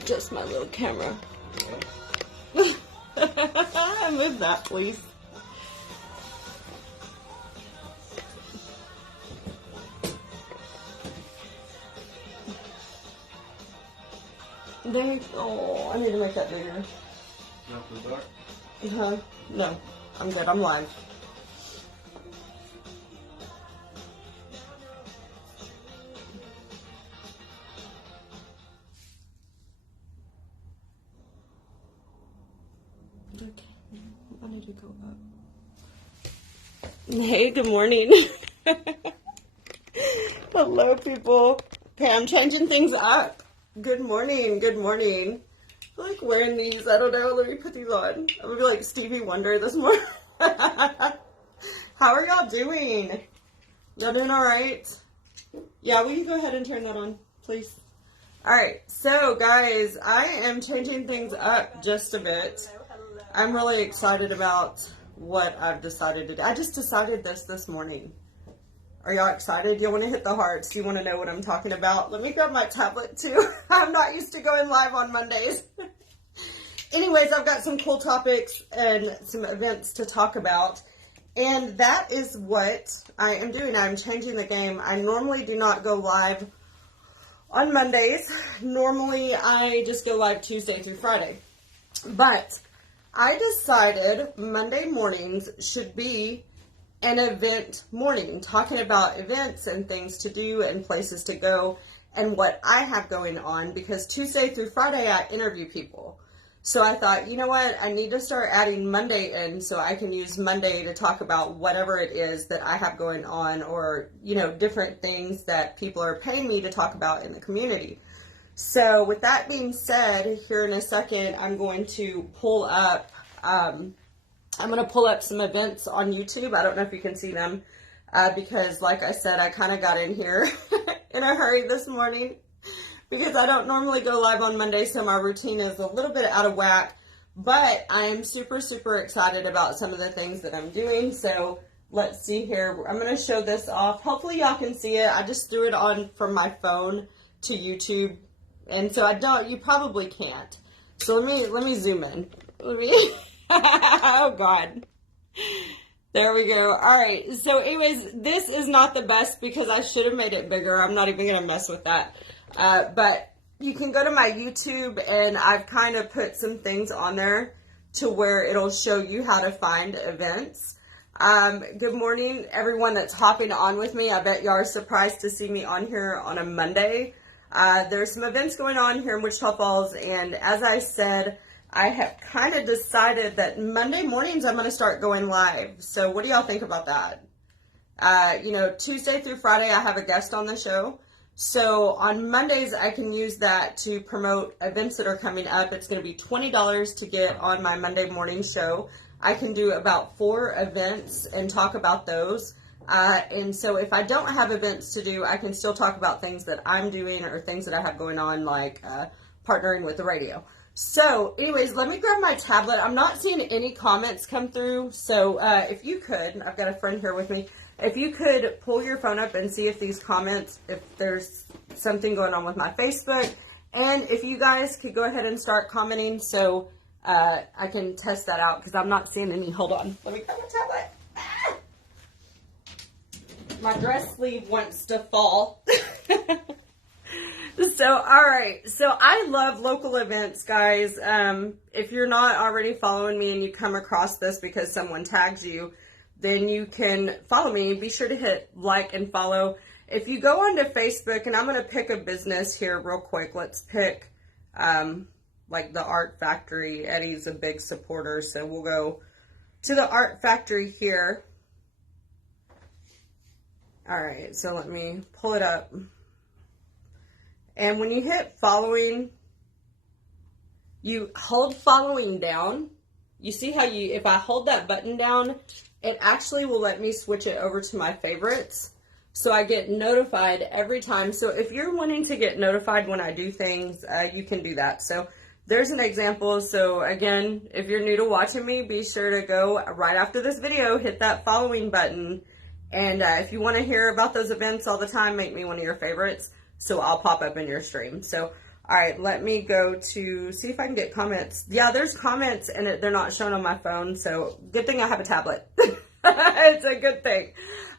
adjust my little camera. Move that, please. There. Oh, I need to make that bigger. Not too dark? No, I'm good. I'm live. Okay, I need to go up. Hey, good morning. Hello, people. Okay, I'm changing things up. Good morning. Good morning. I like wearing these. I don't know. Let me put these on. I'm gonna be like Stevie Wonder this morning. How are y'all doing? Y'all doing all right? Yeah, will you go ahead and turn that on, please? All right. So, guys, I am changing things up just a bit. I'm really excited about what I've decided to do. I just decided this morning. Are y'all excited? Do you want to hit the hearts? Do you want to know what I'm talking about? Let me grab my tablet too. I'm not used to going live on Mondays. Anyways, I've got some cool topics and some events to talk about. And that is what I am doing. I'm changing the game. I normally do not go live on Mondays. Normally, I just go live Tuesday through Friday. But I decided Monday mornings should be an event morning, talking about events and things to do and places to go and what I have going on, because Tuesday through Friday I interview people. So I thought, you know what, I need to start adding Monday in so I can use Monday to talk about whatever it is that I have going on, or, you know, different things that people are paying me to talk about in the community. So with that being said, here in a second, I'm going to pull up some events on YouTube. I don't know if you can see them because, like I said, I kind of got in here in a hurry this morning because I don't normally go live on Monday, so my routine is a little bit out of whack. But I am super, super excited about some of the things that I'm doing. So let's see here. I'm going to show this off. Hopefully y'all can see it. I just threw it on from my phone to YouTube, and so you probably can't. So let me zoom in. Oh God. There we go. All right. So anyways, this is not the best because I should have made it bigger. I'm not even going to mess with that. But you can go to my YouTube, and I've kind of put some things on there to where it'll show you how to find events. Good morning, everyone that's hopping on with me. I bet y'all are surprised to see me on here on a Monday. There's some events going on here in Wichita Falls, and as I said, I have kind of decided that Monday mornings I'm going to start going live. So what do y'all think about that? Tuesday through Friday I have a guest on the show. So on Mondays I can use that to promote events that are coming up. It's going to be $20 to get on my Monday morning show. I can do about 4 events and talk about those. And so if I don't have events to do, I can still talk about things that I'm doing or things that I have going on, like partnering with the radio. So anyways, let me grab my tablet. I'm not seeing any comments come through. So if you could, I've got a friend here with me. If you could pull your phone up and see if these comments, if there's something going on with my Facebook. And if you guys could go ahead and start commenting so I can test that out, because I'm not seeing any. Hold on. Let me grab my tablet. Ah! My dress sleeve wants to fall. So, all right. So I love local events, guys. If you're not already following me and you come across this because someone tags you, then you can follow me. Be sure to hit like and follow. If you go onto Facebook, and I'm going to pick a business here real quick. Let's pick like the Art Factory. Eddie's a big supporter, so we'll go to the Art Factory here. All right, so let me pull it up. And when you hit following, you hold following down. You see how if I hold that button down, it actually will let me switch it over to my favorites. So I get notified every time. So if you're wanting to get notified when I do things, you can do that. So there's an example. So again, if you're new to watching me, be sure to go right after this video, hit that following button. And if you want to hear about those events all the time, make me one of your favorites, so I'll pop up in your stream. So, All right, let me go to see if I can get comments. Yeah, there's comments and they're not shown on my phone, so good thing I have a tablet. It's a good thing.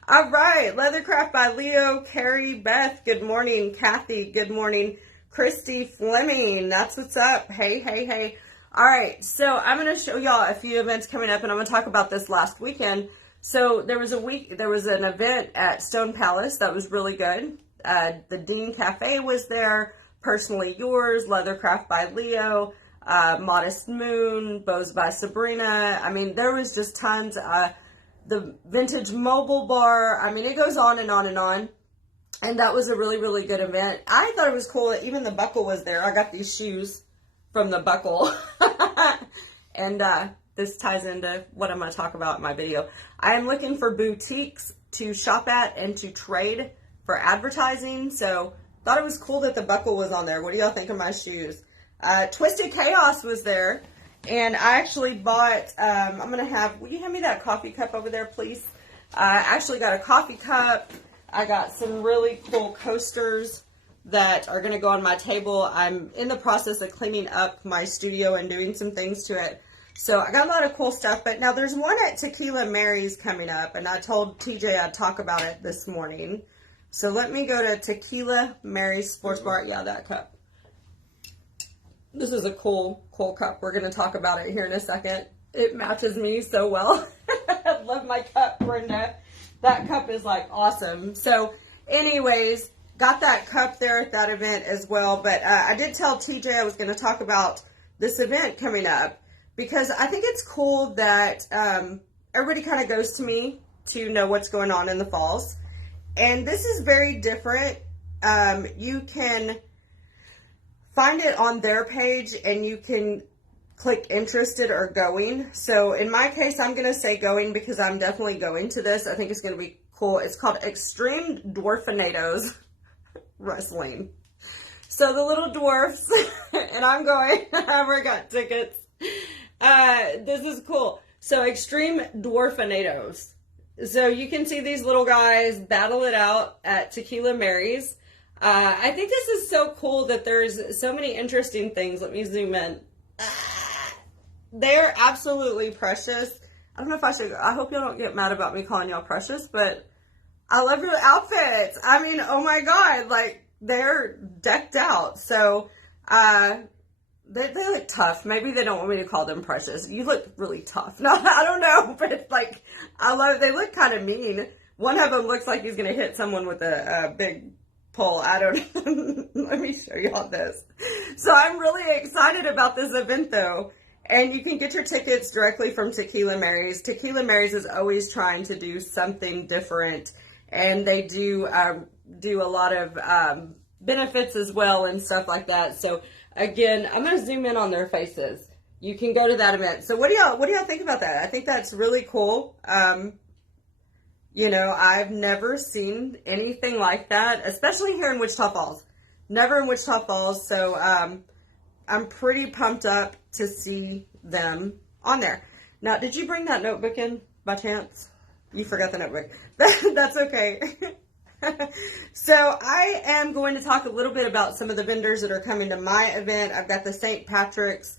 All right, Leathercraft by Leo, Carrie, Beth, good morning. Kathy, good morning. Christy Fleming, that's what's up. Hey, hey, hey. All right, so I'm going to show y'all a few events coming up, and I'm going to talk about this last weekend. So there was an event at Stone Palace that was really good. The Dean Cafe was there. Personally Yours, Leathercraft by Leo, Modest Moon, Bows by Sabrina. I mean, there was just tons. The Vintage Mobile Bar. I mean, it goes on and on and on. And that was a really, really good event. I thought it was cool that even the Buckle was there. I got these shoes from the Buckle. And this ties into what I'm going to talk about in my video. I am looking for boutiques to shop at and to trade for advertising. So thought it was cool that the Buckle was on there. What do y'all think of my shoes? Twisted Chaos was there. And I actually bought, will you hand me that coffee cup over there, please? I actually got a coffee cup. I got some really cool coasters that are going to go on my table. I'm in the process of cleaning up my studio and doing some things to it. So I got a lot of cool stuff. But now there's one at Tequila Mary's coming up. And I told TJ I'd talk about it this morning. So let me go to Tequila Mary's Sports Bar. Yeah, that cup. This is a cool cup. We're going to talk about it here in a second. It matches me so well. I love my cup, Brenda. That cup is like awesome. So anyways, got that cup there at that event as well. But I did tell TJ I was going to talk about this event coming up because I think it's cool that everybody kind of goes to me to know what's going on in the falls. And this is very different. You can find it on their page and you can click interested or going. So in my case, I'm going to say going because I'm definitely going to this. I think it's going to be cool. It's called Extreme Dwarfinados Wrestling. So the little dwarfs, and I'm going, I've already got tickets. This is cool. So Extreme Dwarfinados. So you can see these little guys battle it out at Tequila Mary's. I think this is so cool that there's so many interesting things. Let me zoom in. They're absolutely precious. I don't know if I should, I hope y'all don't get mad about me calling y'all precious, but I love your outfits. I mean, oh my God, like they're decked out. So, they look tough. Maybe they don't want me to call them precious. You look really tough. No, I don't know, but it's like, I love it. They look kind of mean. One of them looks like he's going to hit someone with a big pole. I don't know. Let me show y'all this. So I'm really excited about this event though. And you can get your tickets directly from Tequila Mary's. Tequila Mary's is always trying to do something different. And they do a lot of benefits as well and stuff like that. So again, I'm going to zoom in on their faces. You can go to that event. So what do y'all think about that? I think that's really cool. You know, I've never seen anything like that, especially here in Wichita Falls. Never in Wichita Falls. So I'm pretty pumped up to see them on there. Now, did you bring that notebook in by chance? You forgot the notebook. That's okay. So I am going to talk a little bit about some of the vendors that are coming to my event. I've got the St. Patrick's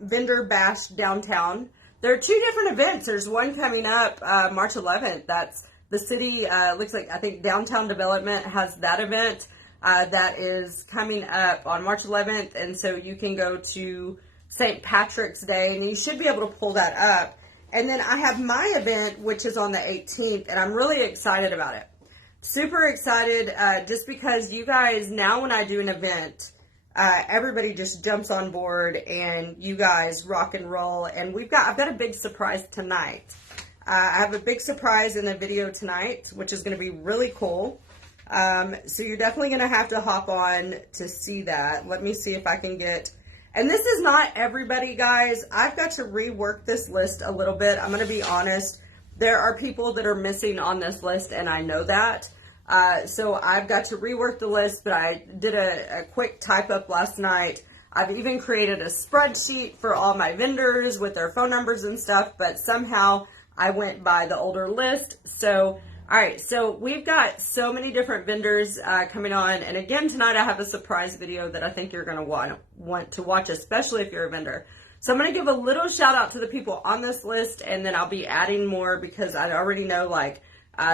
Vendor Bash downtown. There are two different events. There's one coming up March 11th. That's the city, looks like, I think Downtown Development has that event that is coming up on March 11th. And so you can go to St. Patrick's Day and you should be able to pull that up. And then I have my event, which is on the 18th, and I'm really excited about it. Super excited just because you guys, now when I do an event, everybody just jumps on board and you guys rock and roll. And I've got a big surprise tonight. I have a big surprise in the video tonight, which is going to be really cool. So you're definitely going to have to hop on to see that. Let me see if I can get, and this is not everybody, guys. I've got to rework this list a little bit. I'm going to be honest. There are people that are missing on this list, and I know that. So I've got to rework the list, but I did a quick type up last night. I've even created a spreadsheet for all my vendors with their phone numbers and stuff, but somehow I went by the older list. So All right, so we've got so many different vendors coming on, and again tonight I have a surprise video that I think you're going to want to watch, especially if you're a vendor. So I'm going to give a little shout out to the people on this list, and then I'll be adding more because I already know, like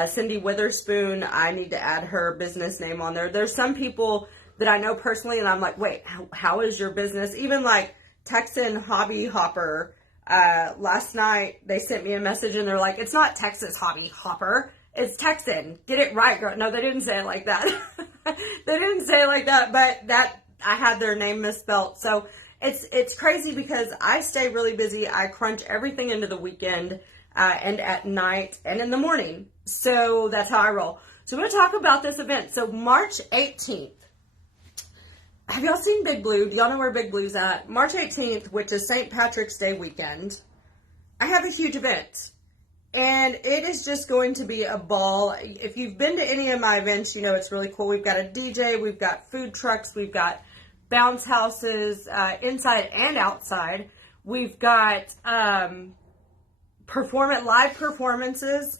Cindy Witherspoon, I need to add her business name on there. There's some people that I know personally, and I'm like, wait, how is your business? Even like Texan Hobby Hopper, last night they sent me a message and they're like, it's not Texas Hobby Hopper, it's Texan. Get it right, girl. No, they didn't say it like that. They didn't say it like that, but that I had their name misspelled. So it's crazy because I stay really busy. I crunch everything into the weekend and at night and in the morning. So that's how I roll. So I'm going to talk about this event. So March 18th. Have y'all seen Big Blue? Do y'all know where Big Blue's at? March 18th, which is St. Patrick's Day weekend. I have a huge event. And it is just going to be a ball. If you've been to any of my events, you know it's really cool. We've got a DJ, we've got food trucks, we've got bounce houses, inside and outside. We've got live performances,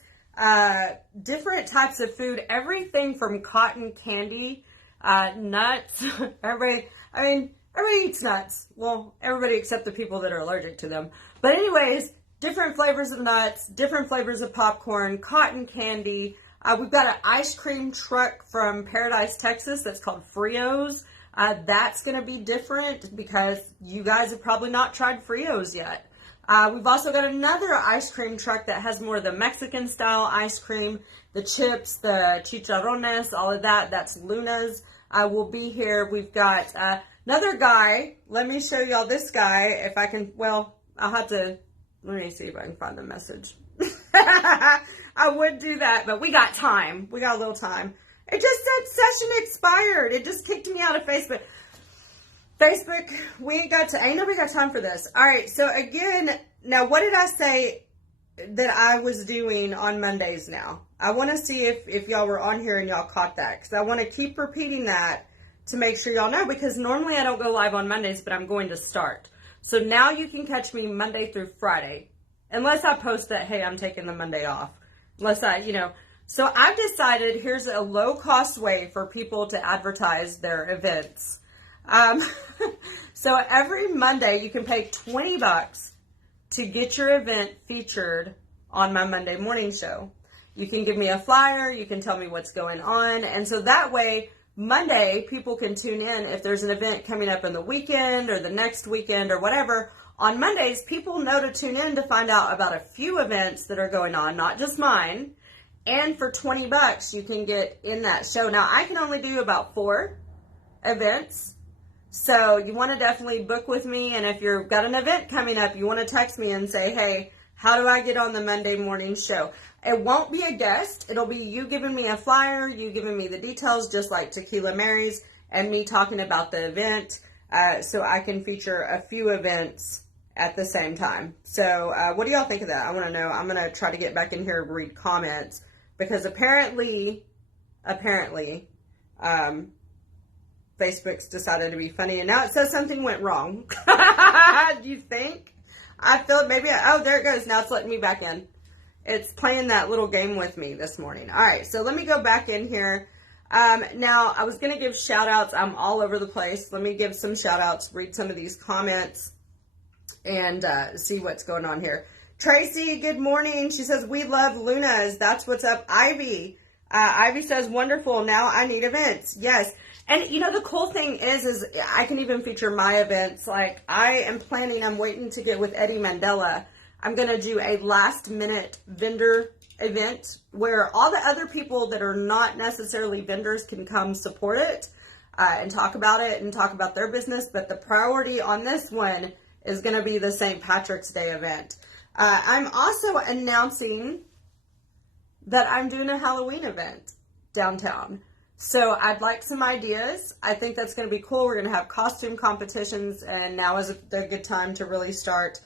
different types of food, everything from cotton candy, nuts. Everybody eats nuts. Well, everybody except the people that are allergic to them. But anyways, different flavors of nuts, different flavors of popcorn, cotton candy. We've got an ice cream truck from Paradise, Texas that's called Frios. That's going to be different because you guys have probably not tried Frios yet. We've also got another ice cream truck that has more of the Mexican style ice cream, the chips, the chicharrones, all of that. That's Luna's. Will be here. We've got another guy. Let me show y'all this guy. If I can, well, I'll have to, let me see if I can find the message. I would do that, but we got time. We got a little time. It just said session expired. It just kicked me out of Facebook. Ain't nobody got time for this. All right, so again, now what did I say that I was doing on Mondays now? I want to see if y'all were on here and y'all caught that, because I want to keep repeating that to make sure y'all know, because normally I don't go live on Mondays, but I'm going to start. So now you can catch me Monday through Friday, unless I post that, hey, I'm taking the Monday off. Unless so I've decided here's a low-cost way for people to advertise their events. So every Monday you can pay $20 to get your event featured on my Monday morning show. You can give me a flyer, you can tell me what's going on, and so that way Monday people can tune in if there's an event coming up in the weekend or the next weekend or whatever. On Mondays, people know to tune in to find out about a few events that are going on, not just mine. And for $20, you can get in that show. Now, I can only do about 4 events. So you want to definitely book with me. And if you've got an event coming up, you want to text me and say, hey, how do I get on the Monday morning show? It won't be a guest. It'll be you giving me a flyer, you giving me the details, just like Tequila Mary's, and me talking about the event. So I can feature a few events at the same time. So what do y'all think of that? I want to know. I'm going to try to get back in here and read comments, because apparently, Facebook's decided to be funny, and now it says something went wrong. Do you think? I feel maybe, oh, there it goes. Now it's letting me back in. It's playing that little game with me this morning. All right, so let me go back in here. Now, I was going to give shout-outs. I'm all over the place. Let me give some shout-outs, read some of these comments, and see what's going on here. Tracy, good morning. She says, we love Luna's. That's what's up. Ivy. Ivy says, wonderful. Now I need events. Yes. And, you know, the cool thing is I can even feature my events. Like, I'm waiting to get with Eddie Mandela. I'm going to do a last-minute vendor event where all the other people that are not necessarily vendors can come support it and talk about it and talk about their business. But the priority on this one is going to be the St. Patrick's Day event. I'm also announcing that I'm doing a Halloween event downtown. So I'd like some ideas. I think that's going to be cool. We're going to have costume competitions, and now is a good time to really start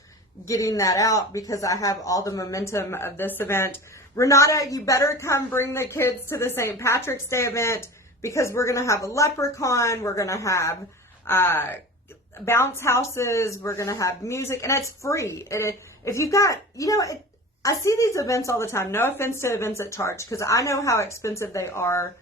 getting that out because I have all the momentum of this event. Renata, you better come bring the kids to the St. Patrick's Day event because we're going to have a leprechaun. We're going to have bounce houses. We're going to have music, and it's free. And if you've got, I see these events all the time. No offense to events at charge, because I know how expensive they are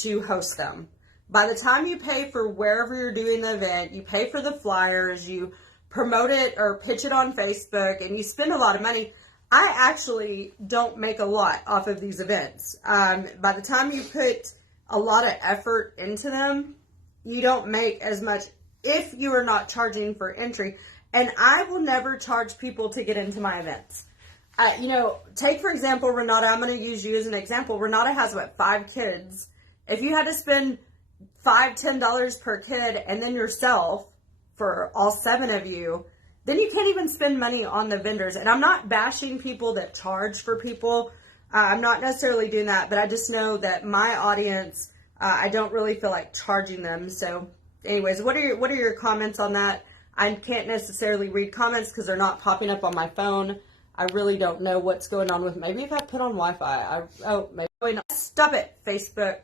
to host them. By the time you pay for wherever you're doing the event, you pay for the flyers, you promote it or pitch it on Facebook, and you spend a lot of money. I actually don't make a lot off of these events. By the time you put a lot of effort into them, you don't make as much if you are not charging for entry. And I will never charge people to get into my events. Take for example, Renata. I'm going to use you as an example. Renata has 5 kids. If you had to spend $5-10 per kid and then yourself for all 7 of you, then you can't even spend money on the vendors. And I'm not bashing people that charge for people. I'm not necessarily doing that, but I just know that my audience, I don't really feel like charging them. So anyways, what are your comments on that? I can't necessarily read comments because they're not popping up on my phone. I really don't know what's going on with, maybe if I put on Wi-Fi. Maybe not. Stop it, Facebook.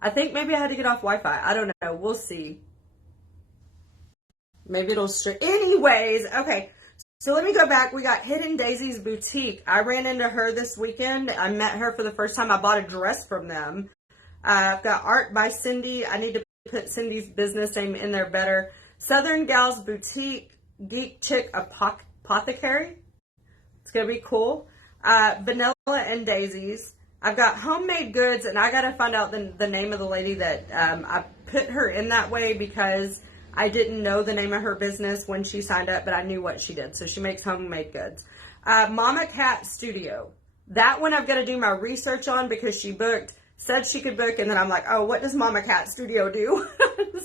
I think maybe I had to get off Wi-Fi. I don't know. We'll see. Maybe it'll straight. Anyways, okay. So let me go back. We got Hidden Daisy's Boutique. I ran into her this weekend. I met her for the first time. I bought a dress from them. I've got Art by Cindy. I need to put Cindy's business name in there better. Southern Gals Boutique. Geek Chick Apothecary. It's going to be cool. Vanilla and Daisies. I've got Homemade Goods, and I got to find out the name of the lady that I put her in that way because I didn't know the name of her business when she signed up, but I knew what she did. So she makes homemade goods. Mama Cat Studio. That one I've got to do my research on because she said she could book, and then I'm like, oh, what does Mama Cat Studio do?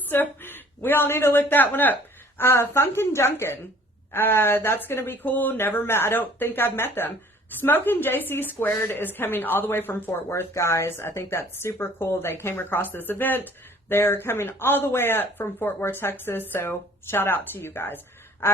So we all need to look that one up. Funkin' Dunkin'. That's going to be cool. I don't think I've met them. Smokin' JC Squared is coming all the way from Fort Worth, guys. I think that's super cool. They came across this event. They're coming all the way up from Fort Worth, Texas, so shout out to you guys.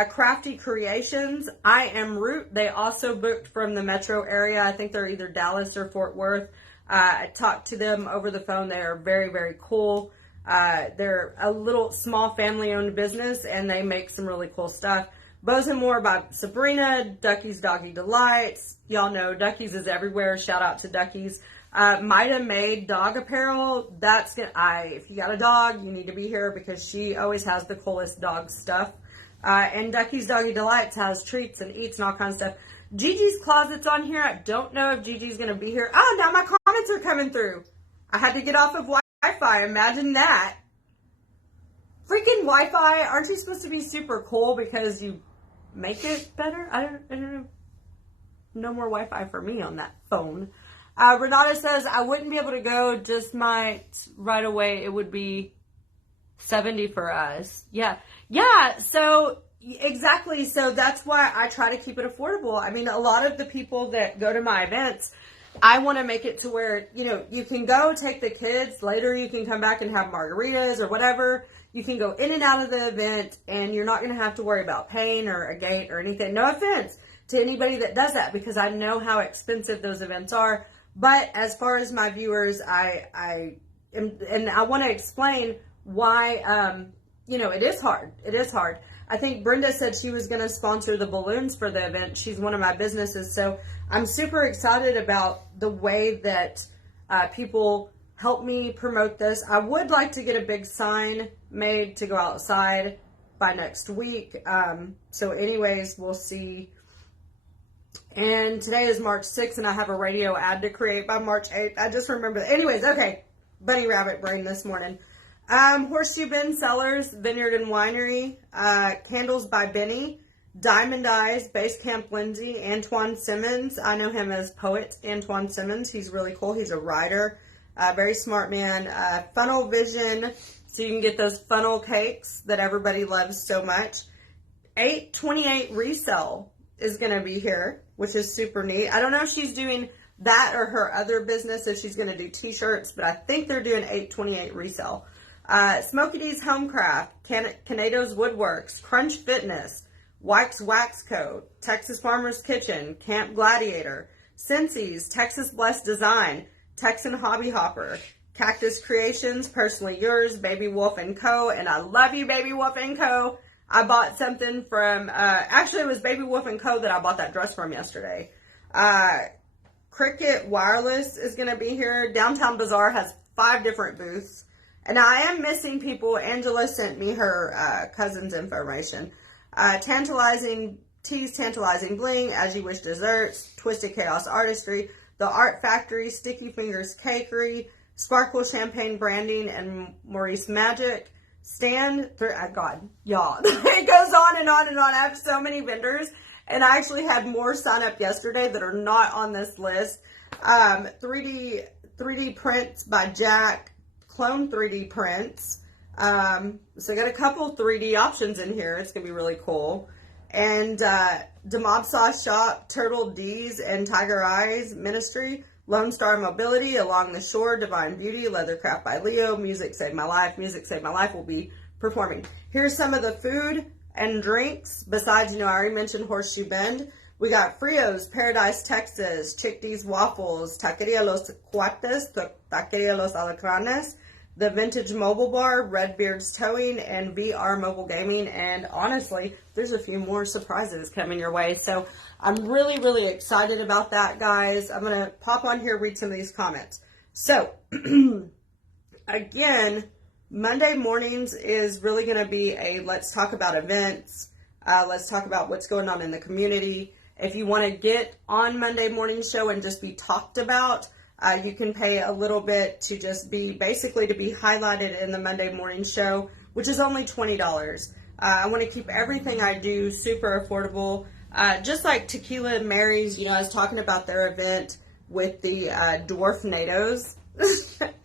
Crafty Creations, I Am Root. They also booked from the metro area. I think they're either Dallas or Fort Worth. I talked to them over the phone. They are very, very cool. They're a little small family-owned business, and they make some really cool stuff. Bows and More by Sabrina, Ducky's Doggy Delights. Y'all know Ducky's is everywhere. Shout out to Ducky's. Mida Made Dog Apparel. If you got a dog, you need to be here because she always has the coolest dog stuff. And Ducky's Doggy Delights has treats and eats and all kinds of stuff. Gigi's Closet's on here. I don't know if Gigi's going to be here. Oh, now my comments are coming through. I had to get off of Wi-Fi. Imagine that. Freaking Wi-Fi. Aren't you supposed to be super cool because you make it better? I don't know. No more Wi-Fi for me on that phone. Renata says, I wouldn't be able to go, just might right away. It would be $70 for us. Yeah, so exactly. So that's why I try to keep it affordable. I mean, a lot of the people that go to my events, I want to make it to where, you can go take the kids. Later you can come back and have margaritas or whatever. You can go in and out of the event, and you're not going to have to worry about paying or a gate or anything. No offense to anybody that does that, because I know how expensive those events are. But as far as my viewers, I want to explain why, it is hard. It is hard. I think Brenda said she was going to sponsor the balloons for the event. She's one of my businesses. So I'm super excited about the way that people help me promote this. I would like to get a big sign made to go outside by next week. So anyways, we'll see. And today is March 6th, and I have a radio ad to create by March 8th. I just remember that. Anyways, okay. Bunny rabbit brain this morning. Horseshoe Bend Cellars, Vineyard and Winery, Candles by Benny, Diamond Eyes, Base Camp Lindsay, Antoine Simmons. I know him as Poet Antoine Simmons. He's really cool. He's a writer. Very smart man. Funnel Vision, so you can get those funnel cakes that everybody loves so much. 828 Resell is going to be here, which is super neat. I don't know if she's doing that or her other business, if she's going to do t-shirts, but I think they're doing 828 Resell. Smokey D's Homecraft, Canado's Woodworks, Crunch Fitness, Wax Wax Co., Texas Farmer's Kitchen, Camp Gladiator, Cincy's, Texas Blessed Design, Texan Hobby Hopper, Cactus Creations, Personally Yours, Baby Wolf & Co., and I love you, Baby Wolf & Co. I bought something from, actually it was Baby Wolf & Co. that I bought that dress from yesterday. Cricket Wireless is going to be here. Downtown Bazaar has 5 different booths. And I am missing people. Angela sent me her cousin's information. Tantalizing Teas, Tantalizing Bling, As You Wish Desserts, Twisted Chaos Artistry, The Art Factory, Sticky Fingers Cakery, Sparkle Champagne Branding, and Maurice Magic. God, y'all. It goes on and on and on. I have so many vendors. And I actually had more sign up yesterday that are not on this list. 3D prints by Jack, Clone 3D prints. So I got a couple 3D options in here. It's going to be really cool. And Demob Sauce Shop, Turtle D's and Tiger Eyes Ministry, Lone Star Mobility, Along the Shore, Divine Beauty, Leathercraft by Leo, Music Saved My Life. Music Saved My Life will be performing. Here's some of the food and drinks. Besides, I already mentioned Horseshoe Bend. We got Frio's, Paradise, Texas, Chick D's Waffles, Taqueria Los Cuates, Taqueria Los Alacranes, The Vintage Mobile Bar, Redbeard's Towing, and VR Mobile Gaming. And honestly, there's a few more surprises coming your way. So I'm really, really excited about that, guys. I'm going to pop on here, read some of these comments. So, again, Monday mornings is really going to be a let's talk about events. Let's talk about what's going on in the community. If you want to get on Monday morning show and just be talked about, you can pay a little bit to just be basically to be highlighted in the Monday morning show, which is only $20. I want to keep everything I do super affordable. Just like Tequila Mary's, I was talking about their event with the Dwarf NATOs.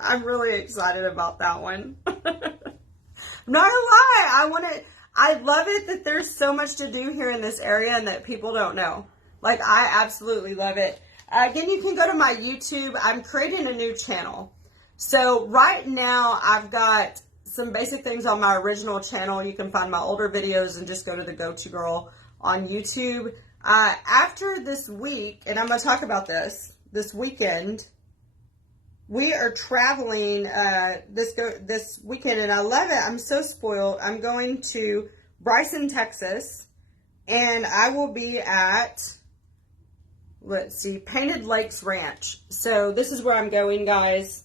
I'm really excited about that one. I'm not gonna lie, I love it that there's so much to do here in this area and that people don't know. Like, I absolutely love it. Again, you can go to my YouTube. I'm creating a new channel. So right now I've got some basic things on my original channel. You can find my older videos and just go to the Go-To Girl on YouTube. After this week, and I'm going to talk about this weekend, we are traveling this weekend, and I love it. I'm so spoiled. I'm going to Bryson, Texas, and I will be at, let's see, Painted Lakes Ranch. So this is where I'm going, guys.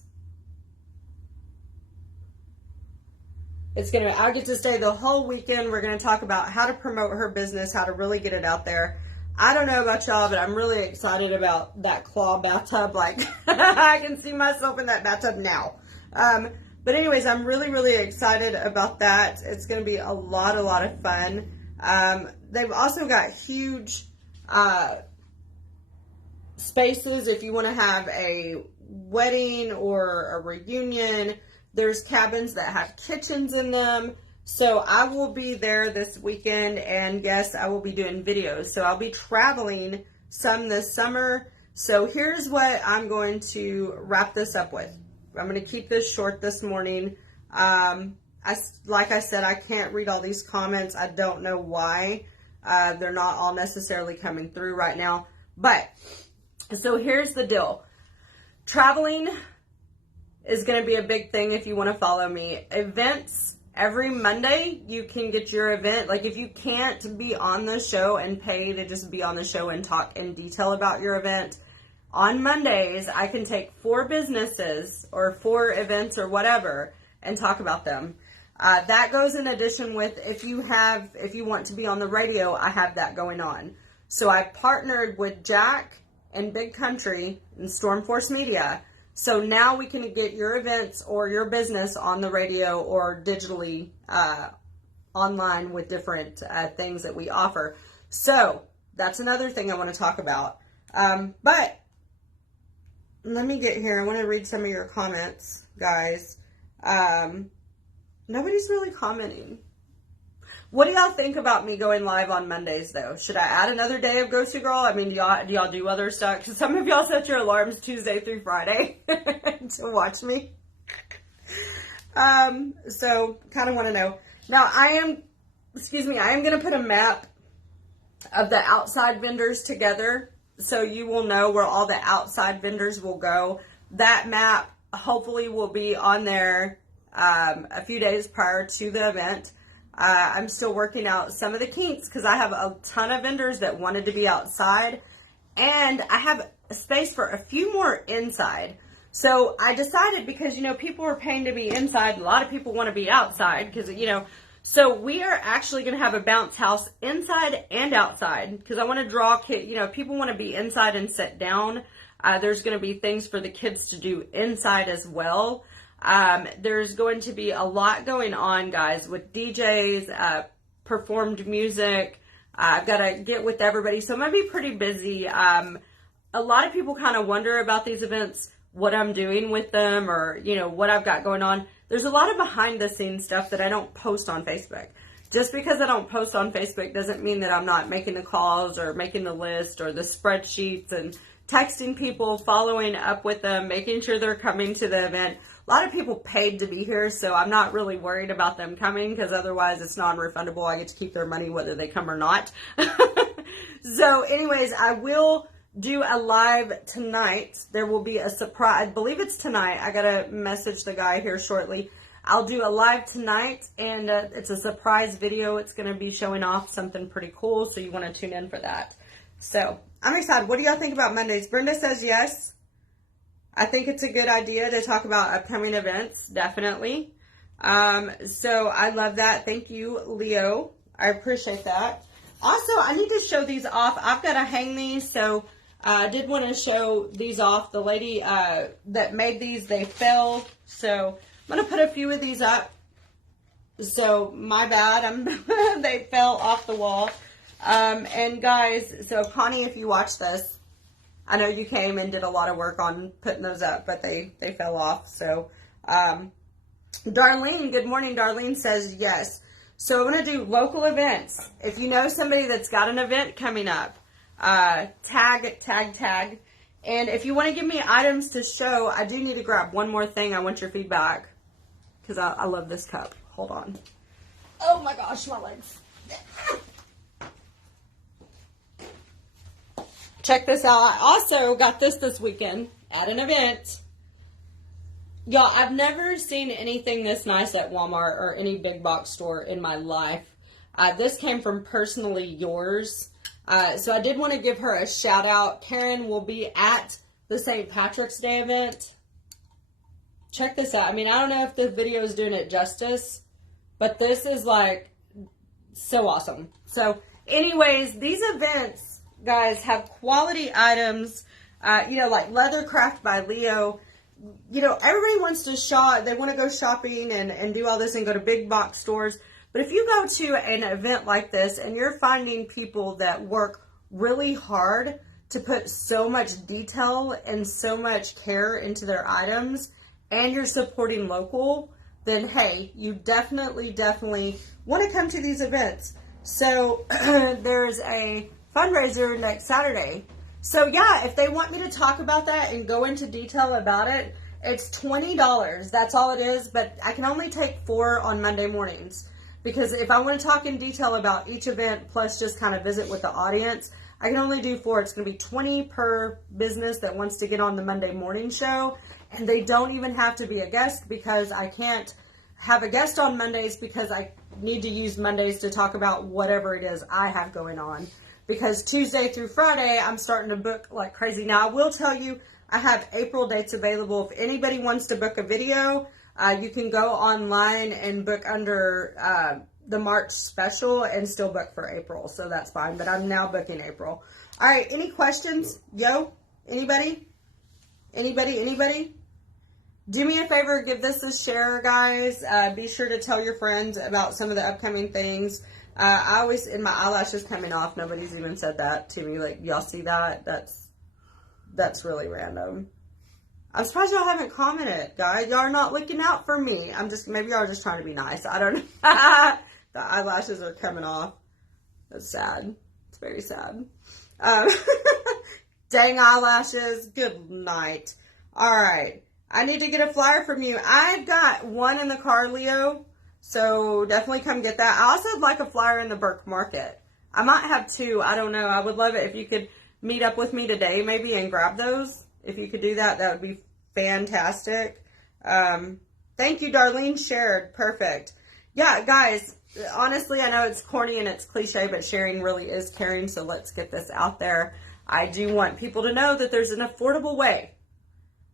I get to stay the whole weekend. We're going to talk about how to promote her business, how to really get it out there. I don't know about y'all, but I'm really excited about that claw bathtub. Like, I can see myself in that bathtub now. But anyways, I'm really, really excited about that. It's going to be a lot of fun. They've also got huge spaces if you want to have a wedding or a reunion. There's cabins that have kitchens in them. So I will be there this weekend, and yes, I will be doing videos. So I'll be traveling some this summer. So here's what I'm going to wrap this up with. I'm going to keep this short this morning. Like I said, I can't read all these comments. I don't know why. They're not all necessarily coming through right now. But, so here's the deal. Traveling is going to be a big thing if you want to follow me. Events. Every Monday, you can get your event. Like, if you can't be on the show and pay to just be on the show and talk in detail about your event, on Mondays, I can take 4 businesses or 4 events or whatever and talk about them. That goes in addition with if you want to be on the radio, I have that going on. So I partnered with Jack and Big Country and Stormforce Media. So now we can get your events or your business on the radio or digitally online with different things that we offer. So that's another thing I want to talk about. But let me get here. I want to read some of your comments, guys. Nobody's really commenting. What do y'all think about me going live on Mondays, though? Should I add another day of Go-To Girl? I mean, do y'all do other stuff? Because some of y'all set your alarms Tuesday through Friday to watch me. So, kind of want to know. Now, I am going to put a map of the outside vendors together, so you will know where all the outside vendors will go. That map, hopefully, will be on there a few days prior to the event. I'm still working out some of the kinks because I have a ton of vendors that wanted to be outside, and I have a space for a few more inside. So I decided, because, you know, people are paying to be inside, a lot of people want to be outside because, you know, so we are actually going to have a bounce house inside and outside because I want to draw kids, you know, people want to be inside and sit down. There's going to be things for the kids to do inside as well. There's going to be a lot going on, guys, with DJs, performed music. I've got to get with everybody, so I'm going to be pretty busy. A lot of people kind of wonder about these events, what I'm doing with them, or, you know, what I've got going on. There's a lot of behind the scenes stuff that I don't post on Facebook. Just because I don't post on Facebook doesn't mean that I'm not making the calls or making the list or the spreadsheets and texting people, following up with them, making sure they're coming to the event. A lot of people paid to be here, so I'm not really worried about them coming because otherwise it's non-refundable. I get to keep their money whether they come or not. So anyways, I will do a live tonight. There will be a surprise. I believe it's tonight. I got to message the guy here shortly. I'll do a live tonight, and it's a surprise video. It's going to be showing off something pretty cool, so you want to tune in for that. So I'm excited. What do y'all think about Mondays? Brenda says yes. I think it's a good idea to talk about upcoming events, definitely. So I love that. Thank you, Leo. I appreciate that. Also, I need to show these off. I've got to hang these, so I did want to show these off. The lady that made these, they fell, so I'm going to put a few of these up. So my bad, they fell off the wall. And guys, so Connie, if you watch this, I know you came and did a lot of work on putting those up, but they fell off. So, Darlene, good morning. Darlene says yes. So I'm going to do local events. If you know somebody that's got an event coming up, tag. And if you want to give me items to show, I do need to grab one more thing. I want your feedback because I love this cup. Hold on. Oh my gosh, my legs. Check this out. I also got this weekend at an event. Y'all, I've never seen anything this nice at Walmart or any big box store in my life. This came from Personally Yours. So I did want to give her a shout out. Karen will be at the St. Patrick's Day event. Check this out. I mean, I don't know if the video is doing it justice, but this is like so awesome. So anyways, these events, guys, have quality items, you know, like Leathercraft by Leo. You know, everybody wants to shop. They want to go shopping and do all this and go to big box stores. But if you go to an event like this and you're finding people that work really hard to put so much detail and so much care into their items, and you're supporting local, then hey, you definitely want to come to these events. So there's a fundraiser next Saturday. So yeah, if they want me to talk about that and go into detail about it, it's $20. That's all it is, but I can only take 4 on Monday mornings. Because if I want to talk in detail about each event, plus just kind of visit with the audience, I can only do 4. It's going to be 20 per business that wants to get on the Monday morning show. And they don't even have to be a guest, because I can't have a guest on Mondays because I need to use Mondays to talk about whatever it is I have going on. Because Tuesday through Friday, I'm starting to book like crazy. Now, I will tell you, I have April dates available. If anybody wants to book a video, you can go online and book under the March special and still book for April. So that's fine. But I'm now booking April. All right. Any questions? Yo? Anybody? Anybody? Do me a favor. Give this a share, guys. Be sure to tell your friends about some of the upcoming things. I always, in my eyelashes coming off, nobody's even said that to me. Like, y'all see that? That's really random. I'm surprised y'all haven't commented, guys. Y'all are not looking out for me. Maybe y'all are just trying to be nice. I don't know. The eyelashes are coming off. That's sad. It's very sad. Dang eyelashes. Good night. All right. I need to get a flyer from you. I've got one in the car, Leo. So definitely come get that. I also would like a flyer in the Burke Market. I might have 2. I don't know. I would love it if you could meet up with me today maybe and grab those. If you could do that, that would be fantastic. Thank you, Darlene. Shared. Perfect. Yeah, guys, honestly, I know it's corny and it's cliche, but sharing really is caring, so let's get this out there. I do want people to know that there's an affordable way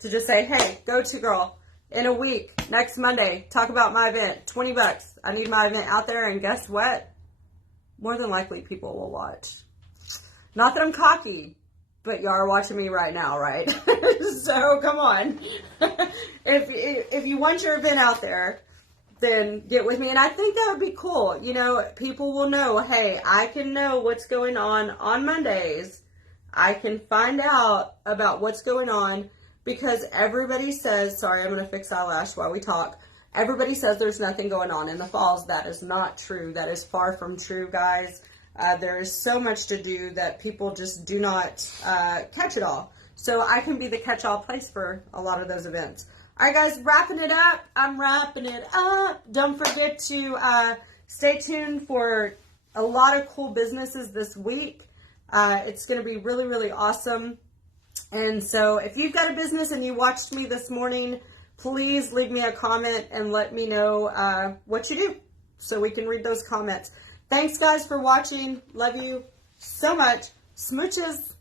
to just say, hey, go to girl, in a week, next Monday, talk about my event, $20. I need my event out there, and guess what? More than likely people will watch. Not that I'm cocky, but you are watching me right now, right? So come on. If you want your event out there, then get with me. And I think that would be cool. You know, people will know, hey, I can know what's going on Mondays. I can find out about what's going on because everybody says, sorry, I'm going to fix eyelash while we talk. Everybody says there's nothing going on in the falls. That is not true. That is far from true, guys. There is so much to do that people just do not catch it all. So I can be the catch-all place for a lot of those events. All right, guys, wrapping it up. I'm wrapping it up. Don't forget to stay tuned for a lot of cool businesses this week. It's going to be really, really awesome. And so if you've got a business and you watched me this morning, please leave me a comment and let me know what you do so we can read those comments. Thanks, guys, for watching. Love you so much. Smooches.